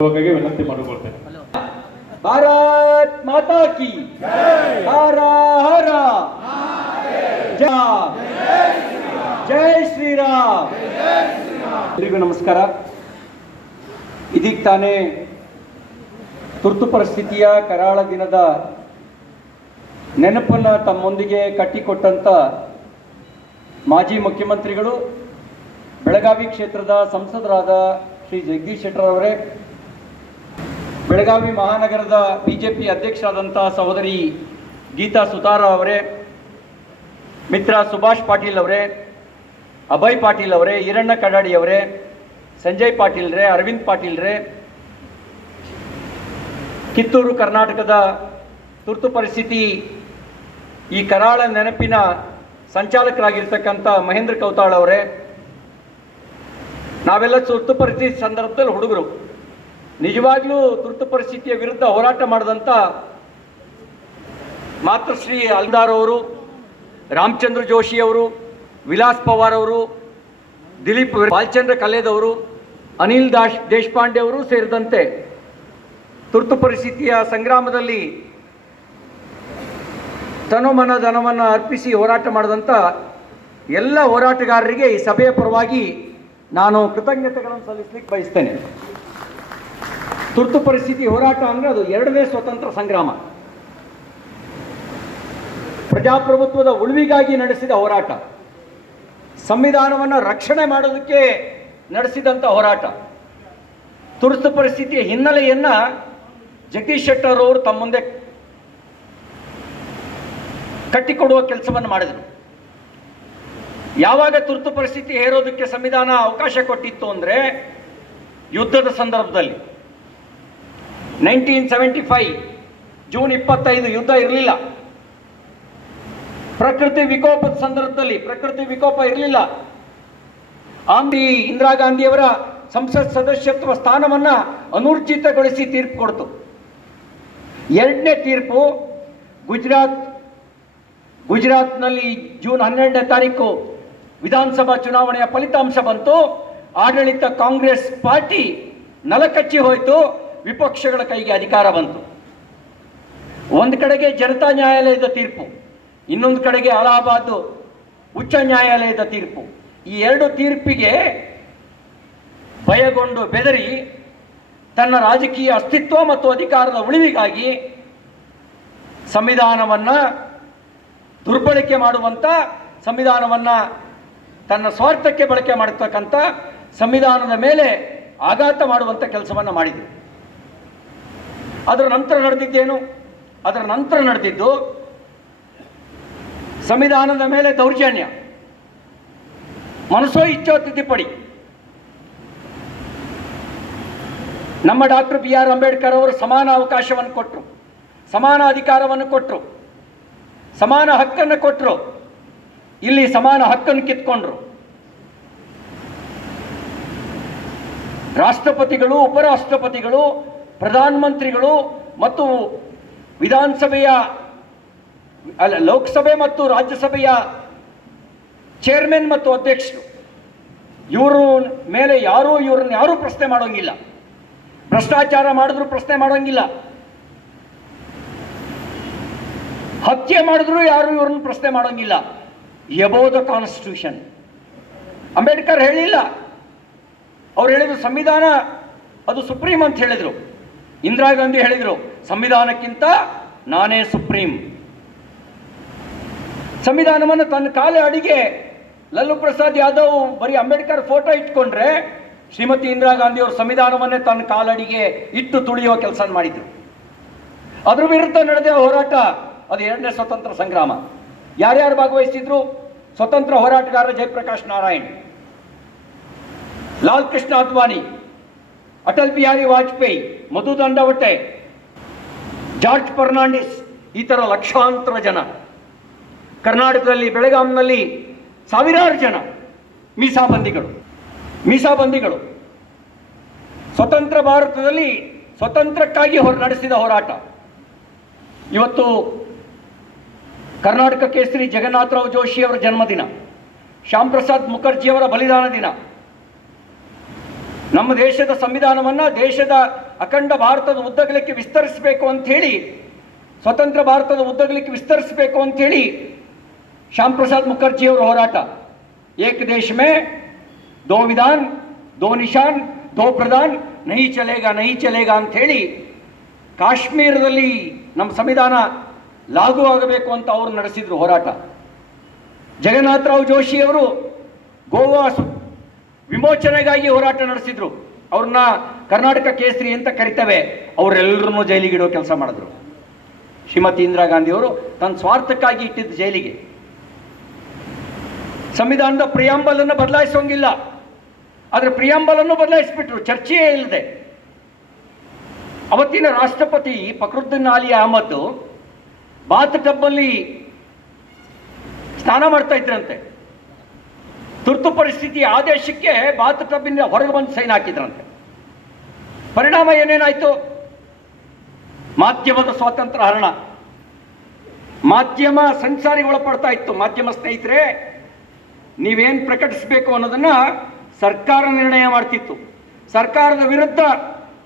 ವಿನಂತಿ ಮಾಡಿಕೊಳ್ತೇನೆ ಭಾರತ್ ಮಾತಾ ಕಿ ಹರ ಹರ. ಜಯ ಜೈ ಶ್ರೀರಾಮ್. ಎಲ್ರಿಗೂ ನಮಸ್ಕಾರ. ಇದೀಗ ತಾನೇ ತುರ್ತು ಪರಿಸ್ಥಿತಿಯ ಕರಾಳ ದಿನದ ನೆನಪನ್ನು ತಮ್ಮೊಂದಿಗೆ ಕಟ್ಟಿಕೊಟ್ಟಂತ ಮಾಜಿ ಮುಖ್ಯಮಂತ್ರಿಗಳು ಬೆಳಗಾವಿ ಕ್ಷೇತ್ರದ ಸಂಸದರಾದ ಶ್ರೀ ಜಗದೀಶ್ ಶೆಟ್ಟರ್ ಅವರೇ ಬೆಳಗಾವಿ ಮಹಾನಗರದ ಬಿಜೆಪಿ ಅಧ್ಯಕ್ಷರಾದಂಥ ಸಹೋದರಿ ಗೀತಾ ಸುತಾರ ಅವರೇ, ಮಿತ್ರ ಸುಭಾಷ್ ಪಾಟೀಲ್ ಅವರೇ, ಅಭಯ್ ಪಾಟೀಲ್ ಅವರೇ, ಈರಣ್ಣ ಕಡಾಡಿ ಅವರೇ, ಸಂಜಯ್ ಪಾಟೀಲ್ ರೇ, ಅರವಿಂದ್ ಪಾಟೀಲ್ ರೇ, ಕಿತ್ತೂರು ಕರ್ನಾಟಕದ ತುರ್ತು ಪರಿಸ್ಥಿತಿ ಈ ಕರಾಳ ನೆನಪಿನ ಸಂಚಾಲಕರಾಗಿರ್ತಕ್ಕಂಥ ಮಹೇಂದ್ರ ಕೌತಾಳ್ ಅವರೇ, ನಾವೆಲ್ಲ ತುರ್ತು ಪರಿಸ್ಥಿತಿ ಸಂದರ್ಭದಲ್ಲಿ ಹುಡುಗರು. ನಿಜವಾಗ್ಲೂ ತುರ್ತು ಪರಿಸ್ಥಿತಿಯ ವಿರುದ್ಧ ಹೋರಾಟ ಮಾಡಿದಂಥ ಮಾತೃಶ್ರೀ ಅಲ್ದಾರ್ ಅವರು, ರಾಮಚಂದ್ರ ಜೋಶಿ ಅವರು, ವಿಲಾಸ್ ಪವಾರ್ ಅವರು, ದಿಲೀಪ್ ಬಾಲಚಂದ್ರ ಕಲೇದವರು ಅನಿಲ್ ದಾಶ್ ದೇಶಪಾಂಡೆ ಅವರು ಸೇರಿದಂತೆ ತುರ್ತು ಪರಿಸ್ಥಿತಿಯ ಸಂಗ್ರಾಮದಲ್ಲಿ ತನುಮನ ಧನವನ್ನು ಅರ್ಪಿಸಿ ಹೋರಾಟ ಮಾಡಿದಂಥ ಎಲ್ಲ ಹೋರಾಟಗಾರರಿಗೆ ಈ ಸಭೆಯ ಪರವಾಗಿ ನಾನು ಕೃತಜ್ಞತೆಗಳನ್ನು ಸಲ್ಲಿಸಲಿಕ್ಕೆ ಬಯಸ್ತೇನೆ. ತುರ್ತು ಪರಿಸ್ಥಿತಿ ಹೋರಾಟ ಅಂದರೆ ಅದು ಎರಡನೇ ಸ್ವತಂತ್ರ ಸಂಗ್ರಾಮ. ಪ್ರಜಾಪ್ರಭುತ್ವದ ಉಳಿವಿಗಾಗಿ ನಡೆಸಿದ ಹೋರಾಟ. ಸಂವಿಧಾನವನ್ನು ರಕ್ಷಣೆ ಮಾಡೋದಕ್ಕೆ ನಡೆಸಿದಂಥ ಹೋರಾಟ. ತುರ್ತು ಪರಿಸ್ಥಿತಿಯ ಹಿನ್ನೆಲೆಯನ್ನು ಜಗದೀಶ್ ಶೆಟ್ಟರ್ ಅವರು ತಮ್ಮ ಮುಂದೆ ಕಟ್ಟಿಕೊಡುವ ಕೆಲಸವನ್ನು ಮಾಡಿದರು. ಯಾವಾಗ ತುರ್ತು ಪರಿಸ್ಥಿತಿ ಹೇರೋದಕ್ಕೆ ಸಂವಿಧಾನ ಅವಕಾಶ ಕೊಟ್ಟಿತ್ತು ಅಂದರೆ ಯುದ್ಧದ ಸಂದರ್ಭದಲ್ಲಿ. ನೈನ್ಟೀನ್ ಸೆವೆಂಟಿ ಫೈವ್, ಜೂನ್ ಇಪ್ಪತ್ತೈದು, ಯುದ್ಧ ಇರಲಿಲ್ಲ. ಪ್ರಕೃತಿ ವಿಕೋಪದ ಸಂದರ್ಭದಲ್ಲಿ, ಪ್ರಕೃತಿ ವಿಕೋಪ ಇರಲಿಲ್ಲ. ಆಂಬಿ ಇಂದಿರಾ ಗಾಂಧಿಯವರ ಸಂಸತ್ ಸದಸ್ಯತ್ವ ಸ್ಥಾನವನ್ನು ಅನೂರ್ಜಿತಗೊಳಿಸಿ ತೀರ್ಪು ಕೊಡ್ತು. ಎರಡನೇ ತೀರ್ಪು, ಗುಜರಾತ್, ಗುಜರಾತ್ನಲ್ಲಿ ಜೂನ್ ಹನ್ನೆರಡನೇ ತಾರೀಕು ವಿಧಾನಸಭಾ ಚುನಾವಣೆಯ ಫಲಿತಾಂಶ ಬಂತು. ಆಡಳಿತ ಕಾಂಗ್ರೆಸ್ ಪಾರ್ಟಿ ನಲಕಚ್ಚಿ ಹೋಯಿತು. ವಿಪಕ್ಷಗಳ ಕೈಗೆ ಅಧಿಕಾರ ಬಂತು. ಒಂದು ಕಡೆಗೆ ಜನತಾ ನ್ಯಾಯಾಲಯದ ತೀರ್ಪು, ಇನ್ನೊಂದು ಕಡೆಗೆ ಅಲಹಾಬಾದ್ ಉಚ್ಚ ನ್ಯಾಯಾಲಯದ ತೀರ್ಪು. ಈ ಎರಡು ತೀರ್ಪಿಗೆ ಭಯಗೊಂಡು ಬೆದರಿ ತನ್ನ ರಾಜಕೀಯ ಅಸ್ತಿತ್ವ ಮತ್ತು ಅಧಿಕಾರದ ಉಳಿವಿಗಾಗಿ ಸಂವಿಧಾನವನ್ನು ದುರ್ಬಳಕೆ ಮಾಡುವಂಥ ಸಂವಿಧಾನವನ್ನು ತನ್ನ ಸ್ವಾರ್ಥಕ್ಕೆ ಬಳಕೆ ಮಾಡತಕ್ಕಂಥ ಸಂವಿಧಾನದ ಮೇಲೆ ಆಘಾತ ಮಾಡುವಂಥ ಕೆಲಸವನ್ನು ಮಾಡಿದೆ ಅದರ ನಂತರ ನಡೆದಿದ್ದೇನು? ಅದರ ನಂತರ ನಡೆದಿದ್ದು ಸಂವಿಧಾನದ ಮೇಲೆ ದೌರ್ಜನ್ಯ. ಮನಸ್ಸೋ ಇಚ್ಛೋ ತಿದ್ದುಪಡಿ. ನಮ್ಮ ಡಾಕ್ಟರ್ ಬಿ ಆರ್ ಅಂಬೇಡ್ಕರ್ ಅವರು ಸಮಾನ ಅವಕಾಶವನ್ನು ಕೊಟ್ಟರು ಸಮಾನ ಅಧಿಕಾರವನ್ನು ಕೊಟ್ಟರು ಸಮಾನ ಹಕ್ಕನ್ನು ಕೊಟ್ಟರು ಇಲ್ಲಿ ಸಮಾನ ಹಕ್ಕನ್ನು ಕಿತ್ಕೊಂಡ್ರು. ರಾಷ್ಟ್ರಪತಿಗಳು, ಉಪರಾಷ್ಟ್ರಪತಿಗಳು ಪ್ರಧಾನಮಂತ್ರಿಗಳು ಮತ್ತು ವಿಧಾನಸಭೆಯ, ಅಲ್ಲ, ಲೋಕಸಭೆ ಮತ್ತು ರಾಜ್ಯಸಭೆಯ ಚೇರ್ಮನ್ ಮತ್ತು ಅಧ್ಯಕ್ಷರು. ಇವರು ಮೇಲೆ ಯಾರೂ ಇವ್ರನ್ನ ಯಾರೂ ಪ್ರಶ್ನೆ ಮಾಡೋಂಗಿಲ್ಲ. ಭ್ರಷ್ಟಾಚಾರ ಮಾಡಿದ್ರು ಪ್ರಶ್ನೆ ಮಾಡೋಂಗಿಲ್ಲ. ಹತ್ಯೆ ಮಾಡಿದ್ರು ಯಾರು ಇವ್ರನ್ನ ಪ್ರಶ್ನೆ ಮಾಡೋಂಗಿಲ್ಲ. ಎಬೋ ದ ಕಾನ್ಸ್ಟಿಟ್ಯೂಷನ್ ಅಂಬೇಡ್ಕರ್ ಹೇಳಿಲ್ಲ. ಅವ್ರು ಹೇಳಿದ್ರು ಸಂವಿಧಾನ ಅದು ಸುಪ್ರೀಂ ಅಂತ ಹೇಳಿದರು. ಇಂದಿರಾ ಗಾಂಧಿ ಹೇಳಿದರು, ಸಂವಿಧಾನಕ್ಕಿಂತ ನಾನೇ ಸುಪ್ರೀಂ. ಸಂವಿಧಾನವನ್ನು ತನ್ನ ಕಾಲ ಅಡಿಗೆ ಲಲ್ಲು ಪ್ರಸಾದ್ ಯಾದವ್ ಬರೀ ಅಂಬೇಡ್ಕರ್ ಫೋಟೋ ಇಟ್ಕೊಂಡ್ರೆ ಶ್ರೀಮತಿ ಇಂದಿರಾ ಗಾಂಧಿ ಅವರು ಸಂವಿಧಾನವನ್ನೇ ತನ್ನ ಕಾಲಡಿಗೆ ಇಟ್ಟು ತುಳಿಯುವ ಕೆಲಸ ಮಾಡಿದ್ರು. ಅದ್ರ ವಿರುದ್ಧ ನಡೆದ ಹೋರಾಟ, ಅದು ಎರಡನೇ ಸ್ವತಂತ್ರ ಸಂಗ್ರಾಮ. ಯಾರ್ಯಾರು ಭಾಗವಹಿಸಿದ್ರು ಸ್ವತಂತ್ರ ಹೋರಾಟಗಾರ ಜಯಪ್ರಕಾಶ್ ನಾರಾಯಣ್, ಲಾಲ್ ಕೃಷ್ಣ ಅದ್ವಾನಿ ಅಟಲ್ ಬಿಹಾರಿ ವಾಜಪೇಯಿ, ಮಧು ದಂಡವಟೆ, ಜಾರ್ಜ್ ಫರ್ನಾಂಡಿಸ್, ಈ ಲಕ್ಷಾಂತರ ಜನ. ಕರ್ನಾಟಕದಲ್ಲಿ, ಬೆಳಗಾಂನಲ್ಲಿ ಸಾವಿರಾರು ಜನ ಮೀಸಾಬಂದಿಗಳು ಮೀಸಾಬಂದಿಗಳು ಸ್ವತಂತ್ರ ಭಾರತದಲ್ಲಿ ಸ್ವತಂತ್ರಕ್ಕಾಗಿ ಹೊರ, ನಡೆಸಿದ ಹೋರಾಟ. ಇವತ್ತು ಕರ್ನಾಟಕ ಕೇಸರಿ ಜಗನ್ನಾಥರಾವ್ ಜೋಶಿಯವರ ಜನ್ಮದಿನ, ಶ್ಯಾಮ್ ಪ್ರಸಾದ್ ಮುಖರ್ಜಿಯವರ ಬಲಿದಾನ ದಿನ. ನಮ್ಮ ದೇಶದ ಸಂವಿಧಾನವನ್ನು ದೇಶದ ಅಖಂಡ ಭಾರತದ ಉದ್ದಗಲಕ್ಕೆ ವಿಸ್ತರಿಸಬೇಕು ಹೇಳಿ ಸ್ವತಂತ್ರ ಭಾರತದ ಉದ್ದಗಲಕ್ಕೆ ವಿಸ್ತರಿಸಬೇಕು ಅಂತ ಹೇಳಿ ಶ್ಯಾಮ್ ಪ್ರಸಾದ್ ಮುಖರ್ಜಿ ಅವರ ಹೋರಾಟ. ಏಕ ದೇಶ ಮೇ ದೋ ವಿಧಾನ್, ದೋ ನಿಶಾನ್, ದೋ ಪ್ರಧಾನ್, ನಹಿ ಚಲೇಗ ನಹಿ ಚಲೇಗ ಅಂತ ಹೇಳಿ ಕಾಶ್ಮೀರದಲ್ಲಿ ನಮ್ಮ ಸಂವಿಧಾನ ಲಾಗು ಆಗಬೇಕು ಅಂತ ಅವರು ನಡೆಸಿದ್ರು ಹೋರಾಟ. ಜಗನ್ನಾಥರಾವ್ ಜೋಶಿ ಅವರು ಗೋವಾ ವಿಮೋಚನೆಗಾಗಿ ಹೋರಾಟ ನಡೆಸಿದ್ರು. ಅವ್ರನ್ನ ಕರ್ನಾಟಕ ಕೇಸರಿ ಅಂತ ಕರಿತವೆ. ಅವರೆಲ್ಲರನ್ನೂ ಜೈಲಿಗೆ ಇಡೋ ಕೆಲಸ ಮಾಡಿದ್ರು. ಶ್ರೀಮತಿ ಇಂದಿರಾ ಗಾಂಧಿಯವರು ತನ್ನ ಸ್ವಾರ್ಥಕ್ಕಾಗಿ ಇಟ್ಟಿದ್ದ ಜೈಲಿಗೆ. ಸಂವಿಧಾನದ ಪ್ರಿಯಾಂಬಲ್ ಅನ್ನು ಬದಲಾಯಿಸೋಂಗಿಲ್ಲ. ಆದ್ರೆ ಪ್ರಿಯಾಂಬಲ್ ಅನ್ನು ಬದಲಾಯಿಸ್ಬಿಟ್ರು. ಚರ್ಚೆಯೇ ಇಲ್ಲದೆ. ಅವತ್ತಿನ ರಾಷ್ಟ್ರಪತಿ ಫಕ್ರುದ್ದೀನ್ ಅಲಿ ಅಹಮದ್ ಬಾತ್ ಟಬ್ಬಲ್ಲಿ ಸ್ನಾನ ಮಾಡ್ತಾ ಇದ್ರಂತೆ. ತುರ್ತು ಪರಿಸ್ಥಿತಿ ಆದೇಶಕ್ಕೆ ಬಾತ್ ಟಬ್ಬಿಂದ ಹೊರಗೆ ಬಂದು ಸೈನ್ ಹಾಕಿದ್ರಂತೆ. ಪರಿಣಾಮ ಏನೇನಾಯಿತು? ಮಾಧ್ಯಮದ ಸ್ವಾತಂತ್ರ್ಯ ಹರಣ. ಮಾಧ್ಯಮ ಸಂಸಾರಿ ಒಳಪಡ್ತಾ ಇತ್ತು. ಮಾಧ್ಯಮ ಸ್ನೇಹಿತರೆ, ನೀವೇನು ಪ್ರಕಟಿಸಬೇಕು ಅನ್ನೋದನ್ನ ಸರ್ಕಾರ ನಿರ್ಣಯ ಮಾಡ್ತಿತ್ತು. ಸರ್ಕಾರದ ವಿರುದ್ಧ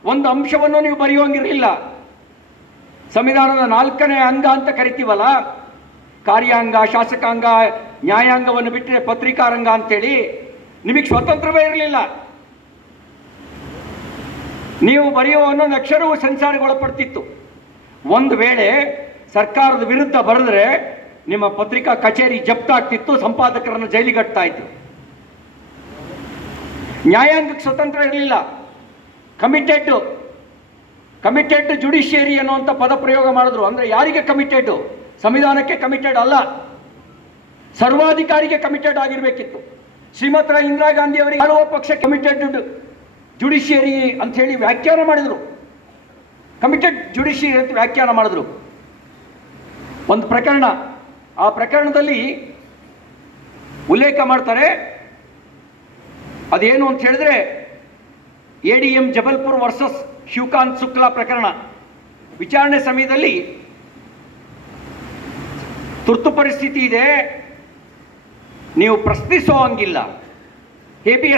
ಒಂದು ಅಂಶವನ್ನು ನೀವು ಬರೆಯುವಂಗಿರಲಿಲ್ಲ. ಸಂವಿಧಾನದ ನಾಲ್ಕನೇ ಅಂಗ ಅಂತ ಕರಿತೀವಲ್ಲ ಕಾರ್ಯಾಂಗ, ಶಾಸಕಾಂಗ, ನ್ಯಾಯಾಂಗವನ್ನು ಬಿಟ್ಟರೆ ಪತ್ರಿಕಾರಂಗ ಅಂತೇಳಿ ನಿಮಗೆ ಸ್ವತಂತ್ರವೇ ಇರಲಿಲ್ಲ. ನೀವು ಬರೆಯುವ ಒಂದೊಂದು ಅಕ್ಷರವು ಸಂಚಾರಗೊಳಪಡ್ತಿತ್ತು ಒಂದು ವೇಳೆ ಸರ್ಕಾರದ ವಿರುದ್ಧ ಬರೆದ್ರೆ ನಿಮ್ಮ ಪತ್ರಿಕಾ ಕಚೇರಿ ಜಪ್ತಾಗ್ತಿತ್ತು ಸಂಪಾದಕರನ್ನು ಜೈಲಿಗಟ್ತಾ ಇತ್ತು ನ್ಯಾಯಾಂಗಕ್ಕೆ ಸ್ವತಂತ್ರ ಇರಲಿಲ್ಲ. ಕಮಿಟೆಡ್ ಕಮಿಟೆಡ್ ಜುಡಿಷಿಯರಿ ಅನ್ನುವಂಥ ಪದ ಪ್ರಯೋಗ ಮಾಡಿದ್ರು. ಅಂದ್ರೆ ಯಾರಿಗೆ ಕಮಿಟೆಡ್ ಸಂವಿಧಾನಕ್ಕೆ ಕಮಿಟೆಡ್ ಅಲ್ಲ. ಸರ್ವಾಧಿಕಾರಿಗೆ ಕಮಿಟೆಡ್ ಆಗಿರಬೇಕಿತ್ತು. ಶ್ರೀಮಂತರ ಇಂದಿರಾ ಗಾಂಧಿ ಅವರಿಗೆ ಹಲವು ಪಕ್ಷ ಕಮಿಟೆಡ್ ಜುಡಿಷಿಯರಿ ಅಂತ ಹೇಳಿ ವ್ಯಾಖ್ಯಾನ ಮಾಡಿದರು. ಕಮಿಟೆಡ್ ಜುಡಿಷಿಯರಿ ಅಂತ ವ್ಯಾಖ್ಯಾನ ಮಾಡಿದ್ರು. ಒಂದು ಪ್ರಕರಣ. ಆ ಪ್ರಕರಣದಲ್ಲಿ ಉಲ್ಲೇಖ ಮಾಡ್ತಾರೆ. ಅದೇನು ಅಂತ ಹೇಳಿದ್ರೆ A D M Jabalpur versus Shivakant Shukla ಪ್ರಕರಣ. ವಿಚಾರಣೆ ಸಮಯದಲ್ಲಿ ತುರ್ತು ಪರಿಸ್ಥಿತಿ ಇದೆ. ನೀವು ಪ್ರಶ್ನಿಸೋ ಹಂಗಿಲ್ಲ.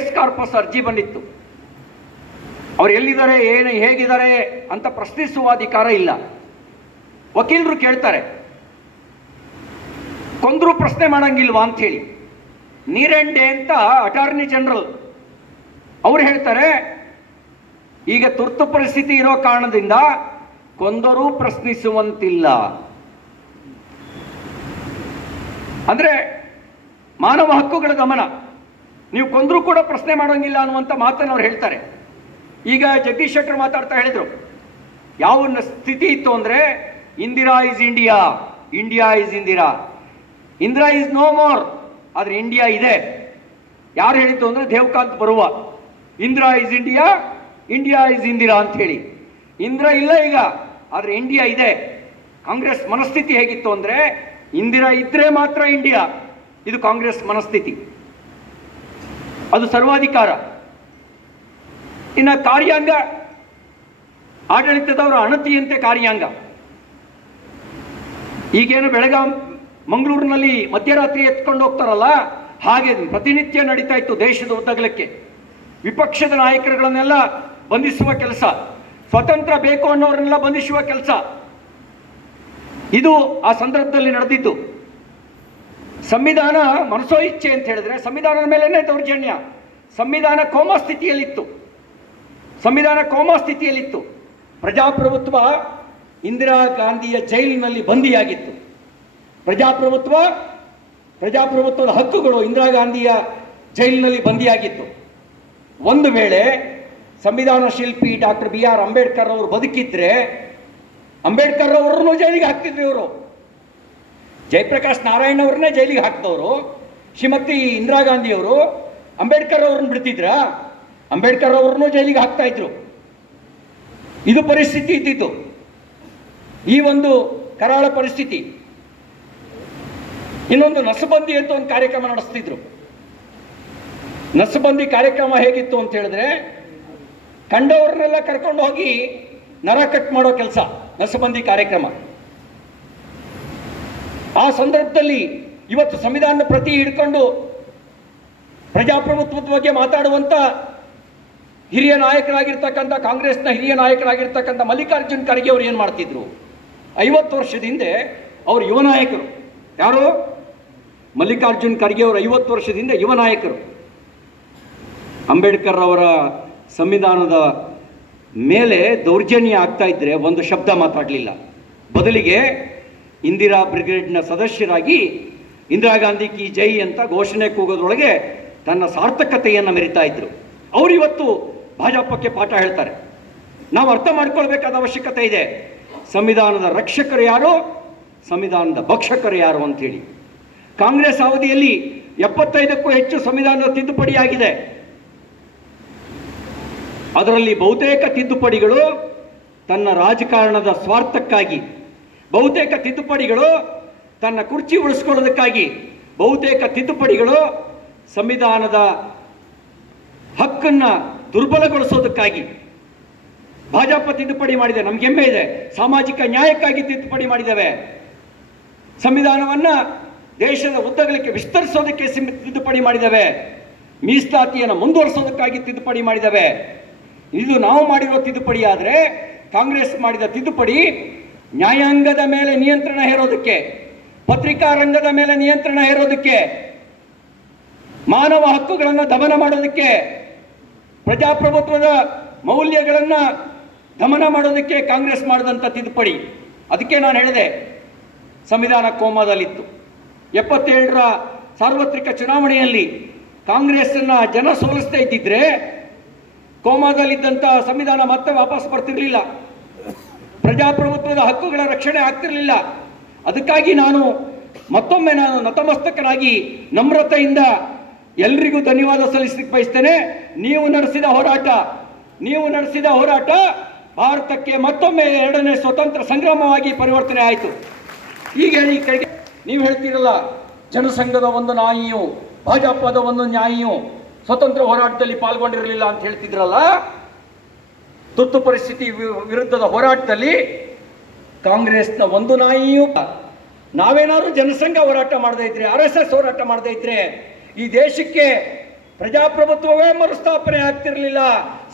ಎಸ್ ಕಾರ್ಪಸ್ ಅರ್ಜಿ ಬಂದಿತ್ತು. ಅವ್ರು ಎಲ್ಲಿದ್ದಾರೆ, ಏನು, ಹೇಗಿದ್ದಾರೆ ಅಂತ ಪ್ರಶ್ನಿಸುವ ಅಧಿಕಾರ ಇಲ್ಲ. ವಕೀಲರು ಕೇಳ್ತಾರೆ. ಕೊಂದರೂ ಪ್ರಶ್ನೆ ಮಾಡಂಗಿಲ್ವಾ ಅಂತ ಹೇಳಿ. ನೀರೆಂಡೆ ಅಂತ ಅಟಾರ್ನಿ ಜನರಲ್ ಅವ್ರು ಹೇಳ್ತಾರೆ, ಈಗ ತುರ್ತು ಪರಿಸ್ಥಿತಿ ಇರೋ ಕಾರಣದಿಂದ ಕೊಂದರೂ ಪ್ರಶ್ನಿಸುವಂತಿಲ್ಲ. ಅಂದ್ರೆ ಮಾನವ ಹಕ್ಕುಗಳ ಗಮನ. ನೀವು ಕೊಂದರೂ ಕೂಡ ಪ್ರಶ್ನೆ ಮಾಡೋಂಗಿಲ್ಲ ಅನ್ನುವಂಥ ಮಾತನ್ನು ಅವ್ರು ಹೇಳ್ತಾರೆ. ಈಗ ಜಗದೀಶ್ ಶೆಟ್ಟರ್ ಮಾತಾಡ್ತಾ ಹೇಳಿದರು ಯಾವ ಸ್ಥಿತಿ ಇತ್ತು ಅಂದರೆ Indira is India India is Indira. Indira is no more, ಆದರೆ ಇಂಡಿಯಾ ಇದೆ. ಯಾರು ಹೇಳಿದ್ದು ಅಂದರೆ Devakant Barooah, Indira is India India is Indira ಅಂತ ಹೇಳಿ. ಇಂದಿರಾ ಇಲ್ಲ ಈಗ, ಆದರೆ ಇಂಡಿಯಾ ಇದೆ. ಕಾಂಗ್ರೆಸ್ ಮನಸ್ಥಿತಿ ಹೇಗಿತ್ತು ಅಂದ್ರೆ ಇಂದಿರಾ ಇದ್ರೆ ಮಾತ್ರ ಇಂಡಿಯಾ. ಇದು ಕಾಂಗ್ರೆಸ್ ಮನಸ್ಥಿತಿ. ಅದು ಸರ್ವಾಧಿಕಾರ. ಇನ್ನ ಕಾರ್ಯಾಂಗ, ಆಡಳಿತದವರ ಅಣತಿಯಂತೆ ಕಾರ್ಯಾಂಗ. ಈಗೇನು ಬೆಳಗಾಂ, ಮಂಗಳೂರಿನಲ್ಲಿ ಮಧ್ಯರಾತ್ರಿ ಎತ್ಕೊಂಡು ಹೋಗ್ತಾರಲ್ಲ, ಹಾಗೆ ಪ್ರತಿನಿತ್ಯ ನಡೀತಾ ಇತ್ತು ದೇಶದ ಉದ್ದಗಲಕ್ಕೆ. ವಿಪಕ್ಷದ ನಾಯಕರುಗಳನ್ನೆಲ್ಲ ಬಂಧಿಸುವ ಕೆಲಸ. ಸ್ವತಂತ್ರ ಬೇಕು ಅನ್ನೋರನ್ನೆಲ್ಲ ಬಂಧಿಸುವ ಕೆಲಸ. ಇದು ಆ ಸಂದರ್ಭದಲ್ಲಿ ನಡೆದಿದ್ದು. ಸಂವಿಧಾನ ಮನಸೋ ಇಚ್ಛೆ ಅಂತ ಹೇಳಿದ್ರೆ ಸಂವಿಧಾನದ ಮೇಲೇನೆ ದೌರ್ಜನ್ಯ. ಸಂವಿಧಾನ ಕೋಮಾ ಸ್ಥಿತಿಯಲ್ಲಿತ್ತು. ಸಂವಿಧಾನ ಕೋಮಾ ಸ್ಥಿತಿಯಲ್ಲಿತ್ತು. ಪ್ರಜಾಪ್ರಭುತ್ವ ಇಂದಿರಾ ಗಾಂಧಿಯ ಜೈಲಿನಲ್ಲಿ ಬಂದಿಯಾಗಿತ್ತು ಪ್ರಜಾಪ್ರಭುತ್ವ, ಪ್ರಜಾಪ್ರಭುತ್ವದ ಹಕ್ಕುಗಳು ಇಂದಿರಾ ಗಾಂಧಿಯ ಜೈಲಿನಲ್ಲಿ ಬಂದಿಯಾಗಿತ್ತು ಒಂದು ವೇಳೆ ಸಂವಿಧಾನ ಶಿಲ್ಪಿ ಡಾಕ್ಟರ್ ಬಿ ಆರ್ ಅಂಬೇಡ್ಕರ್ ಅವರು ಬದುಕಿದ್ರೆ ಅಂಬೇಡ್ಕರ್ ಅವರನ್ನು ಜೈಲಿಗೆ ಹಾಕ್ತಿದ್ರು ಇವರು. ಜಯಪ್ರಕಾಶ್ ನಾರಾಯಣ್ ಅವ್ರನ್ನೇ ಜೈಲಿಗೆ ಹಾಕ್ತವ್ರು ಶ್ರೀಮತಿ ಇಂದಿರಾ ಗಾಂಧಿ ಅವರು. ಅಂಬೇಡ್ಕರ್ ಅವ್ರನ್ನ ಬಿಡ್ತಿದ್ರ? ಅಂಬೇಡ್ಕರ್ ಅವ್ರನ್ನೂ ಜೈಲಿಗೆ ಹಾಕ್ತಾ ಇದ್ರು. ಇದು ಪರಿಸ್ಥಿತಿ ಇದ್ದಿತ್ತು ಈ ಒಂದು ಕರಾಳ ಪರಿಸ್ಥಿತಿ. ಇನ್ನೊಂದು ನಸಬಂದಿ ಅಂತ ಒಂದು ಕಾರ್ಯಕ್ರಮ ನಡೆಸ್ತಿದ್ರು. ನಸಬಂದಿ ಕಾರ್ಯಕ್ರಮ ಹೇಗಿತ್ತು ಅಂತ ಹೇಳಿದ್ರೆ, ಕಂಡವ್ರನ್ನೆಲ್ಲ ಕರ್ಕೊಂಡು ಹೋಗಿ ನರ ಕಟ್ ಮಾಡೋ ಕೆಲಸ. ನಸಬಂದಿ ಕಾರ್ಯಕ್ರಮ. ಆ ಸಂದರ್ಭದಲ್ಲಿ ಇವತ್ತು ಸಂವಿಧಾನದ ಪ್ರತಿ ಹಿಡ್ಕೊಂಡು ಪ್ರಜಾಪ್ರಭುತ್ವದ ಬಗ್ಗೆ ಮಾತಾಡುವಂತ ಹಿರಿಯ ನಾಯಕರಾಗಿರ್ತಕ್ಕಂಥ ಕಾಂಗ್ರೆಸ್ನ ಹಿರಿಯ ನಾಯಕರಾಗಿರ್ತಕ್ಕಂಥ ಮಲ್ಲಿಕಾರ್ಜುನ್ ಖರ್ಗೆ ಅವರು ಏನು ಮಾಡ್ತಿದ್ರು? ಐವತ್ತು ವರ್ಷದ ಹಿಂದೆ ಅವರು ಯುವ ನಾಯಕರು. ಯಾರು? ಮಲ್ಲಿಕಾರ್ಜುನ್ ಖರ್ಗೆ ಅವರು ಐವತ್ತು ವರ್ಷದಿಂದ ಯುವ ನಾಯಕರು. ಅಂಬೇಡ್ಕರ್ ಅವರ ಸಂವಿಧಾನದ ಮೇಲೆ ದೌರ್ಜನ್ಯ ಆಗ್ತಾ ಇದ್ರೆ ಒಂದು ಶಬ್ದ ಮಾತಾಡಲಿಲ್ಲ. ಬದಲಿಗೆ ಇಂದಿರಾ ಬ್ರಿಗೇಡ್ನ ಸದಸ್ಯರಾಗಿ ಇಂದಿರಾ ಗಾಂಧಿ ಕಿ ಜೈ ಅಂತ ಘೋಷಣೆ ಕೂಗೋದ್ರೊಳಗೆ ತನ್ನ ಸಾರ್ಥಕತೆಯನ್ನು ಮೆರಿತಾ ಇದ್ರು. ಅವರು ಇವತ್ತು ಭಾಜಪಕ್ಕೆ ಪಾಠ ಹೇಳ್ತಾರೆ. ನಾವು ಅರ್ಥ ಮಾಡ್ಕೊಳ್ಬೇಕಾದ ಅವಶ್ಯಕತೆ ಇದೆ. ಸಂವಿಧಾನದ ರಕ್ಷಕರು ಯಾರು? ಸಂವಿಧಾನದ ಭಕ್ಷಕರು ಯಾರು ಅಂತೇಳಿ ಕಾಂಗ್ರೆಸ್ ಅವಧಿಯಲ್ಲಿ ಎಪ್ಪತ್ತೈದಕ್ಕೂ ಹೆಚ್ಚು ಸಂವಿಧಾನದ ತಿದ್ದುಪಡಿಯಾಗಿದೆ ಅದರಲ್ಲಿ ಬಹುತೇಕ ತಿದ್ದುಪಡಿಗಳು ತನ್ನ ರಾಜಕಾರಣದ ಸ್ವಾರ್ಥಕ್ಕಾಗಿ, ಬಹುತೇಕ ತಿದ್ದುಪಡಿಗಳು ತನ್ನ ಕುರ್ಚಿ ಉಳಿಸ್ಕೊಳ್ಳೋದಕ್ಕಾಗಿ, ಬಹುತೇಕ ತಿದ್ದುಪಡಿಗಳು ಸಂವಿಧಾನದ ಹಕ್ಕನ್ನು ದುರ್ಬಲಗೊಳಿಸೋದಕ್ಕಾಗಿ. ಭಾಜಪ ತಿದ್ದುಪಡಿ ಮಾಡಿದೆ, ನಮ್ಗೆ ಹೆಮ್ಮೆ ಇದೆ. ಸಾಮಾಜಿಕ ನ್ಯಾಯಕ್ಕಾಗಿ ತಿದ್ದುಪಡಿ ಮಾಡಿದ್ದೇವೆ. ಸಂವಿಧಾನವನ್ನು ದೇಶದ ಉದ್ದಗಲಕ್ಕೆ ವಿಸ್ತರಿಸೋದಕ್ಕೆ ತಿದ್ದುಪಡಿ ಮಾಡಿದ್ದೇವೆ. ಮೀಸಲಾತಿಯನ್ನು ಮುಂದುವರಿಸೋದಕ್ಕಾಗಿ ತಿದ್ದುಪಡಿ ಮಾಡಿದ್ದೇವೆ. ಇದು ನಾವು ಮಾಡಿರೋ ತಿದ್ದುಪಡಿ ಆದರೆ ಕಾಂಗ್ರೆಸ್ ಮಾಡಿದ ತಿದ್ದುಪಡಿ ನ್ಯಾಯಾಂಗದ ಮೇಲೆ ನಿಯಂತ್ರಣ ಹೇರೋದಕ್ಕೆ, ಪತ್ರಿಕಾ ರಂಗದ ಮೇಲೆ ನಿಯಂತ್ರಣ ಹೇರೋದಕ್ಕೆ, ಮಾನವ ಹಕ್ಕುಗಳನ್ನು ದಮನ ಮಾಡೋದಕ್ಕೆ, ಪ್ರಜಾಪ್ರಭುತ್ವದ ಮೌಲ್ಯಗಳನ್ನು ದಮನ ಮಾಡೋದಕ್ಕೆ ಕಾಂಗ್ರೆಸ್ ಮಾಡಿದಂಥ ತಿದ್ದುಪಡಿ. ಅದಕ್ಕೆ ನಾನು ಹೇಳಿದೆ, ಸಂವಿಧಾನ ಕೋಮಾದಲ್ಲಿತ್ತು. ಎಪ್ಪತ್ತೇಳರ ಸಾರ್ವತ್ರಿಕ ಚುನಾವಣೆಯಲ್ಲಿ ಕಾಂಗ್ರೆಸ್ಸನ್ನು ಜನ ಸೋಲಿಸ್ತಾ ಇದ್ದಿದ್ರೆ ಕೋಮಾದಲ್ಲಿದ್ದಂಥ ಸಂವಿಧಾನ ಮತ್ತೆ ವಾಪಸ್ ಬರ್ತಿರ್ಲಿಲ್ಲ. ಪ್ರಜಾಪ್ರಭುತ್ವದ ಹಕ್ಕುಗಳ ರಕ್ಷಣೆ ಆಗ್ತಿರಲಿಲ್ಲ. ಅದಕ್ಕಾಗಿ ನಾನು ಮತ್ತೊಮ್ಮೆ ನಾನು ನತಮಸ್ತಕನಾಗಿ ನಮ್ರತೆಯಿಂದ ಎಲ್ರಿಗೂ ಧನ್ಯವಾದ ಸಲ್ಲಿಸಲಿಕ್ಕೆ ಬಯಸ್ತೇನೆ. ನೀವು ನಡೆಸಿದ ಹೋರಾಟ, ನೀವು ನಡೆಸಿದ ಹೋರಾಟ ಭಾರತಕ್ಕೆ ಮತ್ತೊಮ್ಮೆ ಎರಡನೇ ಸ್ವತಂತ್ರ ಸಂಗ್ರಾಮವಾಗಿ ಪರಿವರ್ತನೆ ಆಯಿತು. ಈಗ ಹೇಳಿ ಕಡೆಗೆ ನೀವು ಹೇಳ್ತೀರಲ್ಲ, ಜನಸಂಘದ ಒಂದು ನಾಯಿಯು ಭಾಜಪದ ಒಂದು ನ್ಯಾಯಿಯು ಸ್ವತಂತ್ರ ಹೋರಾಟದಲ್ಲಿ ಪಾಲ್ಗೊಂಡಿರಲಿಲ್ಲ ಅಂತ ಹೇಳ್ತಿದ್ರಲ್ಲ? ತುರ್ತು ಪರಿಸ್ಥಿತಿ ವಿರುದ್ಧದ ಹೋರಾಟದಲ್ಲಿ ಕಾಂಗ್ರೆಸ್ನ ಒಂದು ನಾಯಿಯೂ ನಾವೇನಾದ್ರೂ ಜನಸಂಘ ಹೋರಾಟ ಮಾಡದೇ ಇದ್ರೆ, ಆರ್ ಎಸ್ ಎಸ್ ಹೋರಾಟ ಮಾಡದೇ ಇದ್ರೆ, ಈ ದೇಶಕ್ಕೆ ಪ್ರಜಾಪ್ರಭುತ್ವವೇ ಮರುಸ್ಥಾಪನೆ ಆಗ್ತಿರ್ಲಿಲ್ಲ,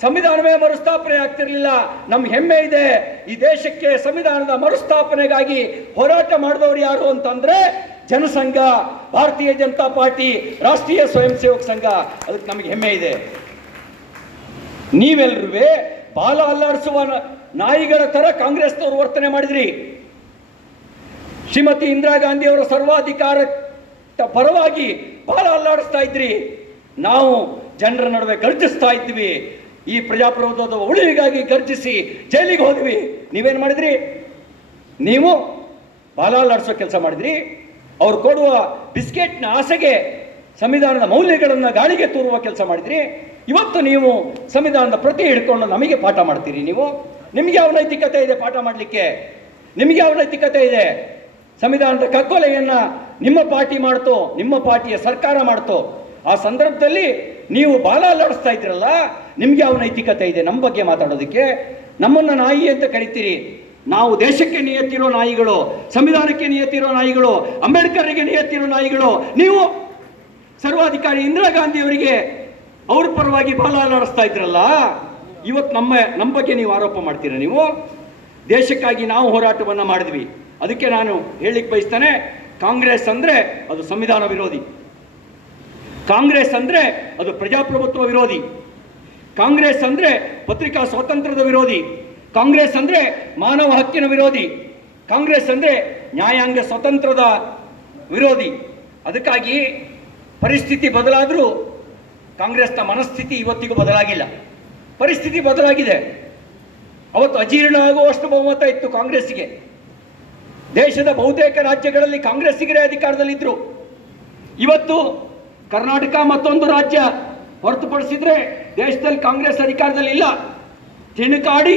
ಸಂವಿಧಾನವೇ ಮರುಸ್ಥಾಪನೆ ಆಗ್ತಿರ್ಲಿಲ್ಲ. ನಮ್ ಹೆಮ್ಮೆ ಇದೆ, ಈ ದೇಶಕ್ಕೆ ಸಂವಿಧಾನದ ಮರುಸ್ಥಾಪನೆಗಾಗಿ ಹೋರಾಟ ಮಾಡಿದವರು ಯಾರು ಅಂತಂದ್ರೆ ಜನಸಂಘ, ಭಾರತೀಯ ಜನತಾ ಪಾರ್ಟಿ, ರಾಷ್ಟ್ರೀಯ ಸ್ವಯಂ ಸೇವಕ ಸಂಘ. ಅದಕ್ಕೆ ನಮಗೆ ಹೆಮ್ಮೆ ಇದೆ. ನೀವೆಲ್ಲರೂ ಬಾಲ ಅಲ್ಲಾಡಿಸುವ ನಾಯಿಗಳ ತರ ಕಾಂಗ್ರೆಸ್ನವರು ವರ್ತನೆ ಮಾಡಿದ್ರಿ. ಶ್ರೀಮತಿ ಇಂದಿರಾ ಗಾಂಧಿ ಅವರ ಸರ್ವಾಧಿಕಾರ ಪರವಾಗಿ ಬಾಲ ಅಲ್ಲಾಡಿಸ್ತಾ ಇದ್ರಿ. ನಾವು ಜನರ ನಡುವೆ ಗರ್ಜಿಸ್ತಾ ಇದ್ವಿ ಈ ಪ್ರಜಾಪ್ರಭುತ್ವದ ಉಳಿವಿಗಾಗಿ ಗರ್ಜಿಸಿ ಜೈಲಿಗೆ ಹೋದ್ವಿ. ನೀವೇನ್ ಮಾಡಿದ್ರಿ? ನೀವು ಬಾಲ ಅಲ್ಲಾಡಿಸೋ ಕೆಲಸ ಮಾಡಿದ್ರಿ. ಅವ್ರು ಕೊಡುವ ಬಿಸ್ಕೆಟ್ನ ಆಸೆಗೆ ಸಂವಿಧಾನದ ಮೌಲ್ಯಗಳನ್ನು ಗಾಳಿಗೆ ತೂರುವ ಕೆಲಸ ಮಾಡಿದ್ರಿ. ಇವತ್ತು ನೀವು ಸಂವಿಧಾನದ ಪ್ರತಿ ಹಿಡ್ಕೊಂಡು ನಮಗೆ ಪಾಠ ಮಾಡ್ತೀರಿ ನೀವು? ನಿಮಗೆ ಯಾವ ನೈತಿಕತೆ ಇದೆ ಪಾಠ ಮಾಡಲಿಕ್ಕೆ? ನಿಮಗೆ ಯಾವ ನೈತಿಕತೆ ಇದೆ? ಸಂವಿಧಾನದ ಕಗ್ಗೊಲೆಯನ್ನ ನಿಮ್ಮ ಪಾರ್ಟಿ ಮಾಡ್ತೋ, ನಿಮ್ಮ ಪಾರ್ಟಿಯ ಸರ್ಕಾರ ಮಾಡ್ತೋ ಆ ಸಂದರ್ಭದಲ್ಲಿ ನೀವು ಬಾಲ ಅಲ್ಲಾಡಿಸ್ತಾ ಇದ್ರಲ್ಲ ನಿಮ್ಗೆ ಯಾವ ನೈತಿಕತೆ ಇದೆ? ನಮ್ಮ ಬಗ್ಗೆ ಮಾತಾಡೋದಕ್ಕೆ. ನಮ್ಮನ್ನ ನಾಯಿ ಅಂತ ಕರಿತೀರಿ. ನಾವು ದೇಶಕ್ಕೆ ನಿಯತ್ತಿರೋ ನಾಯಿಗಳು, ಸಂವಿಧಾನಕ್ಕೆ ನಿಯತ್ತಿರೋ ನಾಯಿಗಳು ಅಂಬೇಡ್ಕರ್ಗೆ ನಿಯತ್ತಿರೋ ನಾಯಿಗಳು, ನೀವು ಸರ್ವಾಧಿಕಾರಿ ಇಂದಿರಾ ಗಾಂಧಿ ಅವರಿಗೆ ಅವ್ರ ಪರವಾಗಿ ಬಾಲ ಅಲ್ಲಾಡಿಸ್ತಾ ಇದ್ರಲ್ಲ ಇವತ್ತು ನಮ್ಮ ನಮ್ಮ ಬಗ್ಗೆ ನೀವು ಆರೋಪ ಮಾಡ್ತೀರಾ ನೀವು? ದೇಶಕ್ಕಾಗಿ ನಾವು ಹೋರಾಟವನ್ನು ಮಾಡಿದ್ವಿ. ಅದಕ್ಕೆ ನಾನು ಹೇಳಿಕ್ ಬಯಸ್ತೇನೆ, ಕಾಂಗ್ರೆಸ್ ಅಂದ್ರೆ ಅದು ಸಂವಿಧಾನ ವಿರೋಧಿ. ಕಾಂಗ್ರೆಸ್ ಅಂದ್ರೆ ಅದು ಪ್ರಜಾಪ್ರಭುತ್ವ ವಿರೋಧಿ. ಕಾಂಗ್ರೆಸ್ ಅಂದ್ರೆ ಪತ್ರಿಕಾ ಸ್ವಾತಂತ್ರ್ಯದ ವಿರೋಧಿ. ಕಾಂಗ್ರೆಸ್ ಅಂದ್ರೆ ಮಾನವ ಹಕ್ಕಿನ ವಿರೋಧಿ. ಕಾಂಗ್ರೆಸ್ ಅಂದ್ರೆ ನ್ಯಾಯಾಂಗ ಸ್ವತಂತ್ರದ ವಿರೋಧಿ. ಅದಕ್ಕಾಗಿ ಪರಿಸ್ಥಿತಿ ಬದಲಾದರೂ ಕಾಂಗ್ರೆಸ್ನ ಮನಸ್ಥಿತಿ ಇವತ್ತಿಗೂ ಬದಲಾಗಿಲ್ಲ. ಪರಿಸ್ಥಿತಿ ಬದಲಾಗಿದೆ. ಅವತ್ತು ಅಜೀರ್ಣ ಆಗುವಷ್ಟು ಬಹುಮತ ಇತ್ತು ಕಾಂಗ್ರೆಸ್ಸಿಗೆ. ದೇಶದ ಬಹುತೇಕ ರಾಜ್ಯಗಳಲ್ಲಿ ಕಾಂಗ್ರೆಸ್ಸಿಗರೇ ಅಧಿಕಾರದಲ್ಲಿದ್ದರು ಇವತ್ತು ಕರ್ನಾಟಕ ಮತ್ತೊಂದು ರಾಜ್ಯ ಹೊರತುಪಡಿಸಿದ್ರೆ ದೇಶದಲ್ಲಿ ಕಾಂಗ್ರೆಸ್ ಅಧಿಕಾರದಲ್ಲಿ ಇಲ್ಲ. ತಿಣುಕಾಡಿ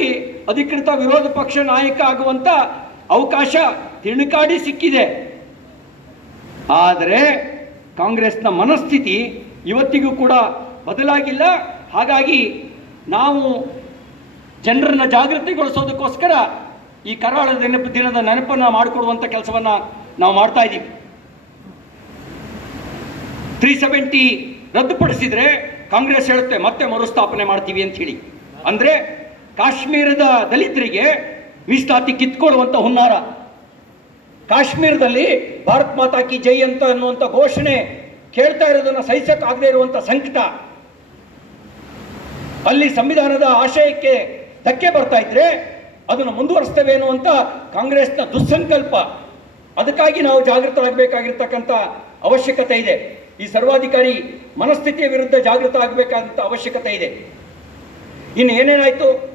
ಅಧಿಕೃತ ವಿರೋಧ ಪಕ್ಷ ನಾಯಕ ಆಗುವಂತ ಅವಕಾಶ ತಿಣುಕಾಡಿ ಸಿಕ್ಕಿದೆ. ಆದರೆ ಕಾಂಗ್ರೆಸ್ನ ಮನಸ್ಥಿತಿ ಇವತ್ತಿಗೂ ಕೂಡ ಬದಲಾಗಿಲ್ಲ. ಹಾಗಾಗಿ ನಾವು ಜನರನ್ನ ಜಾಗೃತಿಗೊಳಿಸೋದಕ್ಕೋಸ್ಕರ ಈ ಕರಾಳ ನೆನಪು ದಿನದ ನೆನಪನ್ನು ಮಾಡಿಕೊಡುವಂಥ ಕೆಲಸವನ್ನು ನಾವು ಮಾಡ್ತಾ ಇದ್ದೀವಿ. ತ್ರೀ ಸೆವೆಂಟಿ ರದ್ದುಪಡಿಸಿದ್ರೆ ಕಾಂಗ್ರೆಸ್ ಹೇಳುತ್ತೆ, ಮತ್ತೆ ಮರುಸ್ಥಾಪನೆ ಮಾಡ್ತೀವಿ ಅಂತ ಹೇಳಿ. ಅಂದ್ರೆ ಕಾಶ್ಮೀರದ ದಲಿತರಿಗೆ ಮೀಸಲಾತಿ ಕಿತ್ಕೊಳ್ಳುವಂಥ ಹುನ್ನಾರ. ಕಾಶ್ಮೀರದಲ್ಲಿ ಭಾರತ್ ಮಾತಾ ಕಿ ಜೈ ಅಂತ ಅನ್ನುವಂಥ ಘೋಷಣೆ ಕೇಳ್ತಾ ಇರೋದನ್ನ ಸಹಿಸಕ್ಕಾಗದೇ ಇರುವಂತ ಸಂಕಟ. ಅಲ್ಲಿ ಸಂವಿಧಾನದ ಆಶಯಕ್ಕೆ ಧಕ್ಕೆ ಬರ್ತಾ ಇದ್ರೆ ಅದನ್ನು ಮುಂದುವರಿಸ್ತೇವೆ ಅನ್ನುವಂಥ ಕಾಂಗ್ರೆಸ್ನ ದುಸ್ಸಂಕಲ್ಪ. ಅದಕ್ಕಾಗಿ ನಾವು ಜಾಗೃತರಾಗಬೇಕಾಗಿರ್ತಕ್ಕಂಥ ಅವಶ್ಯಕತೆ ಇದೆ. ಈ ಸರ್ವಾಧಿಕಾರಿ ಮನಸ್ಥಿತಿಯ ವಿರುದ್ಧ ಜಾಗೃತ ಆಗಬೇಕಾದಂಥ ಅವಶ್ಯಕತೆ ಇದೆ. ಇನ್ನು ಏನೇನಾಯಿತು?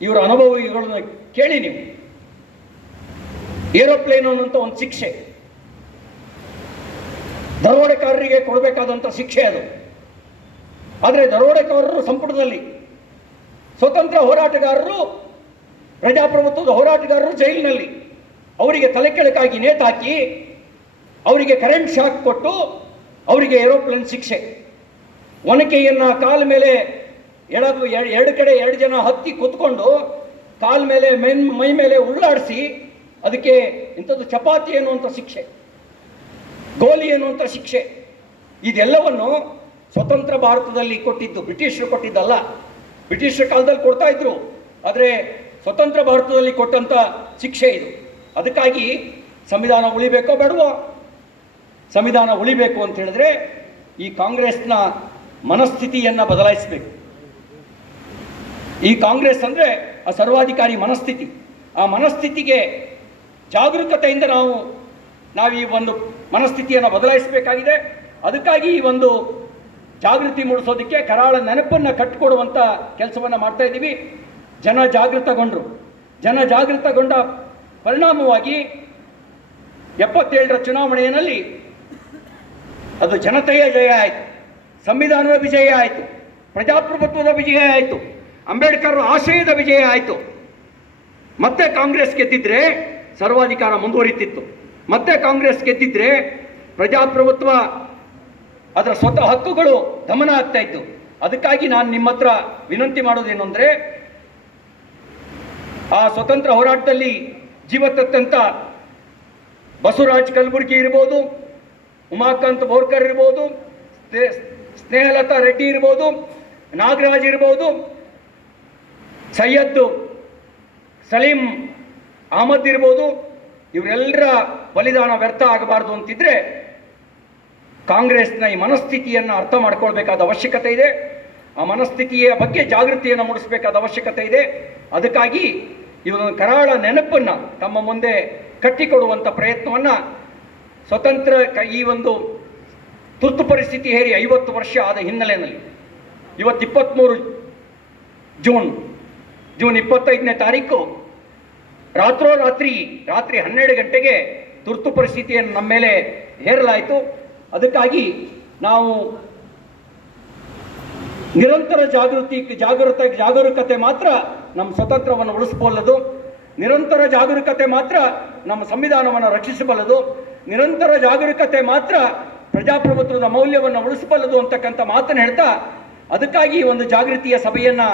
ಇವರ ಅನುಭವಿಗಳನ್ನ ಕೇಳಿ ನೀವು. ಏರೋಪ್ಲೇನ್ ಅನ್ನುವಂಥ ಒಂದು ಶಿಕ್ಷೆ. ದರೋಡೆಕಾರರಿಗೆ ಕೊಡಬೇಕಾದಂಥ ಶಿಕ್ಷೆ ಅದು. ಆದರೆ ದರೋಡೆಕಾರರು ಸಂಪುಟದಲ್ಲಿ ಸ್ವತಂತ್ರ ಹೋರಾಟಗಾರರು, ಪ್ರಜಾಪ್ರಭುತ್ವದ ಹೋರಾಟಗಾರರು ಜೈಲಿನಲ್ಲಿ. ಅವರಿಗೆ ತಲೆ ಕೆಳಕಾಗಿ ನೇತಾಕಿ, ಅವರಿಗೆ ಕರೆಂಟ್ ಶಾಕ್ ಕೊಟ್ಟು ಅವರಿಗೆ ಏರೋಪ್ಲೇನ್ ಶಿಕ್ಷೆ. ಒನಕೆಯನ್ನು ಕಾಲ ಮೇಲೆ ಎಡ ಎರಡು ಕಡೆ ಎರಡು ಜನ ಹತ್ತಿ ಕೂತ್ಕೊಂಡು ಕಾಲ ಮೇಲೆ ಮೈ ಮೈ ಮೇಲೆ ಉಳ್ಳಾಡಿಸಿ ಅದಕ್ಕೆ ಇಂಥದ್ದು ಚಪಾತಿ ಅನ್ನುವಂಥ ಶಿಕ್ಷೆ. ಗೋಲಿ ಅನ್ನುವಂಥ ಶಿಕ್ಷೆ. ಇದೆಲ್ಲವನ್ನು ಸ್ವತಂತ್ರ ಭಾರತದಲ್ಲಿ ಕೊಟ್ಟಿದ್ದು ಬ್ರಿಟಿಷರು ಕೊಟ್ಟಿದ್ದಲ್ಲ. ಬ್ರಿಟಿಷರ ಕಾಲದಲ್ಲಿ ಕೊಡ್ತಾ ಇದ್ರು. ಆದರೆ ಸ್ವತಂತ್ರ ಭಾರತದಲ್ಲಿ ಕೊಟ್ಟಂಥ ಶಿಕ್ಷೆ ಇದು. ಅದಕ್ಕಾಗಿ ಸಂವಿಧಾನ ಉಳಿಬೇಕೋ ಬೇಡವೋ ಸಂವಿಧಾನ ಉಳಿಬೇಕು ಅಂತ ಹೇಳಿದ್ರೆ ಈ ಕಾಂಗ್ರೆಸ್ನ ಮನಸ್ಥಿತಿಯನ್ನು ಬದಲಾಯಿಸಬೇಕು. ಈ ಕಾಂಗ್ರೆಸ್ ಅಂದರೆ ಆ ಸರ್ವಾಧಿಕಾರಿ ಮನಸ್ಥಿತಿ. ಆ ಮನಸ್ಥಿತಿಗೆ ಜಾಗರೂಕತೆಯಿಂದ ನಾವು ನಾವು ಈ ಒಂದು ಮನಸ್ಥಿತಿಯನ್ನು ಬದಲಾಯಿಸಬೇಕಾಗಿದೆ. ಅದಕ್ಕಾಗಿ ಈ ಒಂದು ಜಾಗೃತಿ ಮೂಡಿಸೋದಕ್ಕೆ ಕರಾಳ ನೆನಪನ್ನು ಕಟ್ಟಿಕೊಡುವಂಥ ಕೆಲಸವನ್ನು ಮಾಡ್ತಾ ಇದ್ದೀವಿ. ಜನ ಜಾಗೃತಗೊಂಡರು. ಜನ ಜಾಗೃತಗೊಂಡ ಪರಿಣಾಮವಾಗಿ ಎಪ್ಪತ್ತೇಳರ ಚುನಾವಣೆಯಲ್ಲಿ ಅದು ಜನತೆಯ ಜಯ ಆಯಿತು. ಸಂವಿಧಾನದ ವಿಜಯ ಆಯಿತು. ಪ್ರಜಾಪ್ರಭುತ್ವದ ವಿಜಯ ಆಯಿತು. ಅಂಬೇಡ್ಕರ್ ಆಶಯದ ವಿಜಯ ಆಯಿತು. ಮತ್ತೆ ಕಾಂಗ್ರೆಸ್ ಗೆದ್ದಿದ್ರೆ ಸರ್ವಾಧಿಕಾರ ಮುಂದುವರಿತಿತ್ತು. ಮತ್ತೆ ಕಾಂಗ್ರೆಸ್ ಗೆದ್ದಿದ್ರೆ ಪ್ರಜಾಪ್ರಭುತ್ವ ಅದರ ಸ್ವತಃ ಹಕ್ಕುಗಳು ದಮನ ಆಗ್ತಾ ಇತ್ತು. ಅದಕ್ಕಾಗಿ ನಾನು ನಿಮ್ಮ ಹತ್ರ ವಿನಂತಿ ಮಾಡೋದೇನು ಅಂದರೆ, ಆ ಸ್ವತಂತ್ರ ಹೋರಾಟದಲ್ಲಿ ಜೀವತತ್ತಂತ ಬಸವರಾಜ್ ಕಲಬುರ್ಗಿ ಇರ್ಬೋದು ಉಮಾಕಾಂತ್ ಬೋರ್ಕರ್ ಇರ್ಬೋದು, ಸ್ನೇ- ಸ್ನೇಹಲತಾ ರೆಡ್ಡಿ ಇರ್ಬೋದು, ನಾಗರಾಜ್ ಇರ್ಬೋದು ಸೈಯದ್ದು ಸಲೀಂ ಅಹಮದ್ ಇರ್ಬೋದು ಇವರೆಲ್ಲರ ಬಲಿದಾನ ವ್ಯರ್ಥ ಆಗಬಾರ್ದು ಅಂತಿದ್ರೆ ಕಾಂಗ್ರೆಸ್ನ ಈ ಮನಸ್ಥಿತಿಯನ್ನು ಅರ್ಥ ಮಾಡ್ಕೊಳ್ಬೇಕಾದ ಅವಶ್ಯಕತೆ ಇದೆ. ಆ ಮನಸ್ಥಿತಿಯ ಬಗ್ಗೆ ಜಾಗೃತಿಯನ್ನು ಮೂಡಿಸಬೇಕಾದ ಅವಶ್ಯಕತೆ ಇದೆ. ಅದಕ್ಕಾಗಿ ಇವರೊಂದು ಕರಾಳ ನೆನಪನ್ನು ತಮ್ಮ ಮುಂದೆ ಕಟ್ಟಿಕೊಡುವಂಥ ಪ್ರಯತ್ನವನ್ನು ಸ್ವತಂತ್ರ ಈ ಒಂದು ತುರ್ತು ಪರಿಸ್ಥಿತಿ ಹೇರಿ ಐವತ್ತು ವರ್ಷ ಆದ ಹಿನ್ನೆಲೆಯಲ್ಲಿ. ಇವತ್ತು ಇಪ್ಪತ್ತ್ಮೂರು ಜೂನ್ ಜೂನ್ ಇಪ್ಪತ್ತೈದನೇ ತಾರೀಕು ರಾತ್ರೋ ರಾತ್ರಿ ಹನ್ನೆರಡು ಗಂಟೆಗೆ ತುರ್ತು ಪರಿಸ್ಥಿತಿಯನ್ನು ನಮ್ಮ ಮೇಲೆ ಹೇರಲಾಯಿತು. ಅದಕ್ಕಾಗಿ ನಾವು ನಿರಂತರ ಜಾಗೃತಿ, ಜಾಗೃತ, ಜಾಗರೂಕತೆ ಮಾತ್ರ ನಮ್ಮ ಸ್ವತಂತ್ರವನ್ನು ಉಳಿಸಬಲ್ಲದು ನಿರಂತರ ಜಾಗರೂಕತೆ ಮಾತ್ರ ನಮ್ಮ ಸಂವಿಧಾನವನ್ನು ರಕ್ಷಿಸಬಲ್ಲದು. ನಿರಂತರ ಜಾಗರೂಕತೆ ಮಾತ್ರ ಪ್ರಜಾಪ್ರಭುತ್ವದ ಮೌಲ್ಯವನ್ನು ಉಳಿಸಬಲ್ಲದು ಅಂತಕ್ಕಂಥ ಮಾತನ್ನು ಹೇಳ್ತಾ ಅದಕ್ಕಾಗಿ ಈ ಒಂದು ಜಾಗೃತಿಯ ಸಭೆಯನ್ನು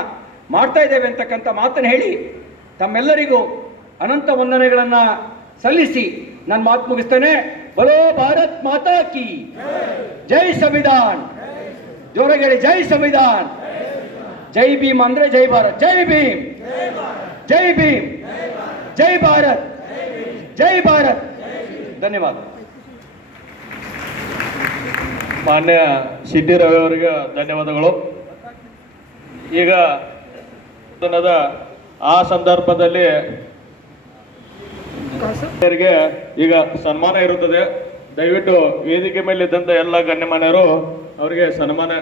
ಮಾಡ್ತಾ ಇದ್ದೇವೆ ಅಂತಕ್ಕಂಥ ಮಾತನ್ನು ಹೇಳಿ ತಮ್ಮೆಲ್ಲರಿಗೂ ಅನಂತ ವಂದನೆಗಳನ್ನು ಸಲ್ಲಿಸಿ ನನ್ನ ಮಾತು ಮುಗಿಸ್ತೇನೆ. ಬಲೋ ಭಾರತ್ ಮಾತಾ ಕಿ ಜೈ ಸಂವಿಧಾನ್. ಜೋರಗೇಳಿ, ಜೈ ಸಂವಿಧಾನ್. ಜೈ ಭೀಮ್ ಅಂದ್ರೆ ಜೈ ಭಾರತ್. ಜೈ ಭೀಮ್. ಜೈ ಭೀಮ್. ಜೈ ಭಾರತ್. ಜೈ ಭಾರತ್. ಧನ್ಯವಾದ. ಮಾನ್ಯ ಸಿ ಟಿ ರವಿ ಅವರಿಗೆ ಧನ್ಯವಾದಗಳು. ಈಗ ಆ ಸಂದರ್ಭದಲ್ಲಿ ಈಗ ಸನ್ಮಾನ ಇರುತ್ತದೆ. ದಯವಿಟ್ಟು ವೇದಿಕೆ ಮೇಲೆ ಇದ್ದಂತ ಎಲ್ಲ ಗಣ್ಯಮಾನ್ಯರು ಅವರಿಗೆ ಸನ್ಮಾನ